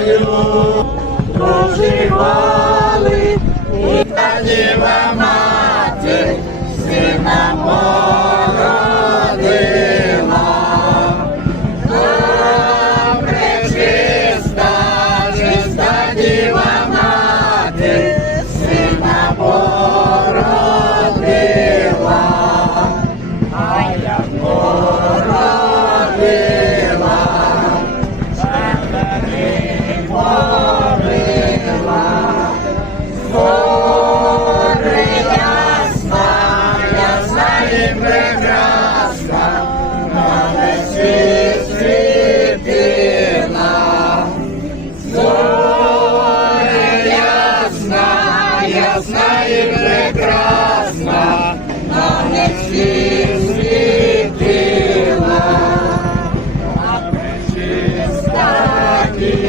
Твоєму проживали, і та діва мати, сина мого. ти прекрасна, на весі світила. Зоря ясна, ясна і прекрасна, на весі